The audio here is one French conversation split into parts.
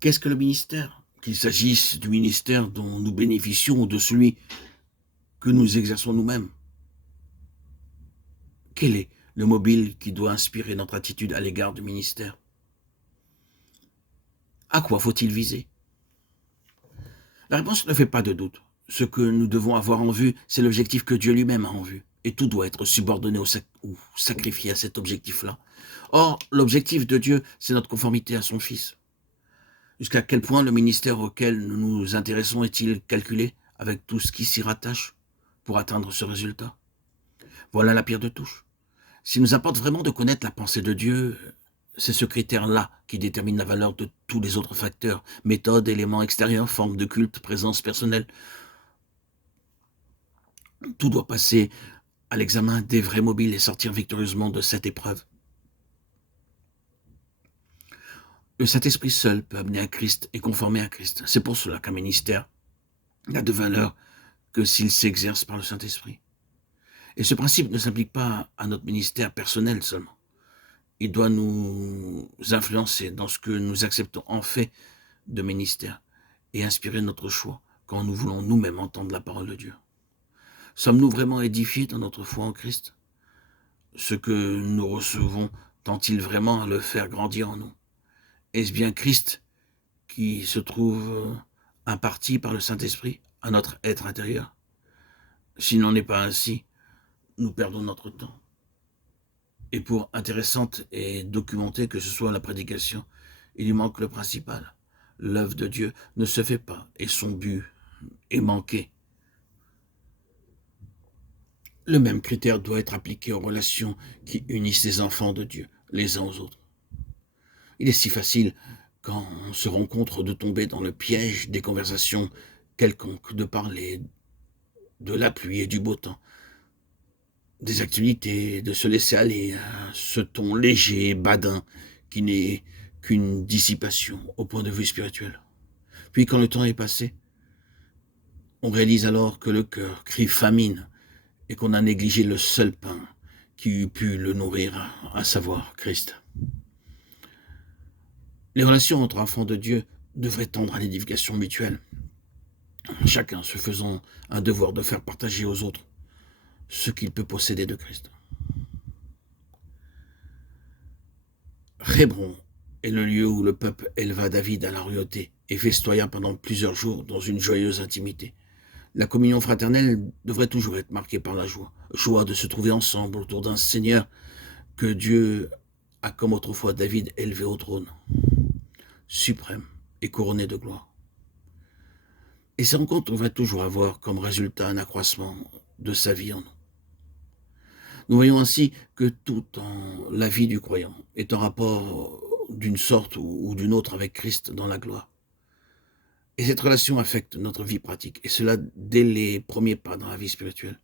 Qu'est-ce que le ministère? Qu'il s'agisse du ministère dont nous bénéficions ou de celui que nous exerçons nous-mêmes. Quel est le mobile qui doit inspirer notre attitude à l'égard du ministère? À quoi faut-il viser? La réponse ne fait pas de doute. Ce que nous devons avoir en vue, c'est l'objectif que Dieu lui-même a en vue. Et tout doit être subordonné ou sacrifié à cet objectif-là. Or, l'objectif de Dieu, c'est notre conformité à son Fils. Jusqu'à quel point le ministère auquel nous nous intéressons est-il calculé avec tout ce qui s'y rattache pour atteindre ce résultat? Voilà la pire de touche. S'il nous importe vraiment de connaître la pensée de Dieu, c'est ce critère-là qui détermine la valeur de tous les autres facteurs, méthodes, éléments extérieurs, formes de culte, présence personnelle. Tout doit passer à l'examen des vrais mobiles et sortir victorieusement de cette épreuve. Le Saint-Esprit seul peut amener à Christ et conformer à Christ. C'est pour cela qu'un ministère n'a de valeur que s'il s'exerce par le Saint-Esprit. Et ce principe ne s'applique pas à notre ministère personnel seulement. Il doit nous influencer dans ce que nous acceptons en fait de ministère et inspirer notre choix quand nous voulons nous-mêmes entendre la parole de Dieu. Sommes-nous vraiment édifiés dans notre foi en Christ? Ce que nous recevons tend-il vraiment à le faire grandir en nous? Est-ce bien Christ qui se trouve imparti par le Saint-Esprit à notre être intérieur? S'il n'en est pas ainsi, nous perdons notre temps. Et pour intéressante et documentée que ce soit la prédication, il lui manque le principal. L'œuvre de Dieu ne se fait pas et son but est manqué. Le même critère doit être appliqué aux relations qui unissent les enfants de Dieu, les uns aux autres. Il est si facile, quand on se rencontre, de tomber dans le piège des conversations quelconques, de parler de la pluie et du beau temps, des actualités, de se laisser aller à ce ton léger, badin, qui n'est qu'une dissipation au point de vue spirituel. Puis quand le temps est passé, on réalise alors que le cœur crie famine et qu'on a négligé le seul pain qui eût pu le nourrir, à savoir Christ. Les relations entre enfants de Dieu devraient tendre à l'édification mutuelle, chacun se faisant un devoir de faire partager aux autres ce qu'il peut posséder de Christ. Hébron est le lieu où le peuple éleva David à la royauté et festoya pendant plusieurs jours dans une joyeuse intimité. La communion fraternelle devrait toujours être marquée par la joie de se trouver ensemble autour d'un Seigneur que Dieu a, comme autrefois David, élevé au trône, suprême et couronné de gloire. Et ces rencontres devraient toujours avoir comme résultat un accroissement de sa vie en nous. Nous voyons ainsi que tout en la vie du croyant est en rapport d'une sorte ou d'une autre avec Christ dans la gloire. Et cette relation affecte notre vie pratique, et cela dès les premiers pas dans la vie spirituelle.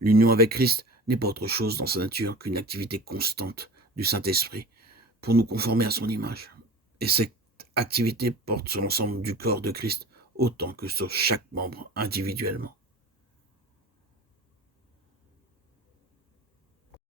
L'union avec Christ n'est pas autre chose dans sa nature qu'une activité constante du Saint-Esprit pour nous conformer à son image. Et cette activité porte sur l'ensemble du corps de Christ autant que sur chaque membre individuellement.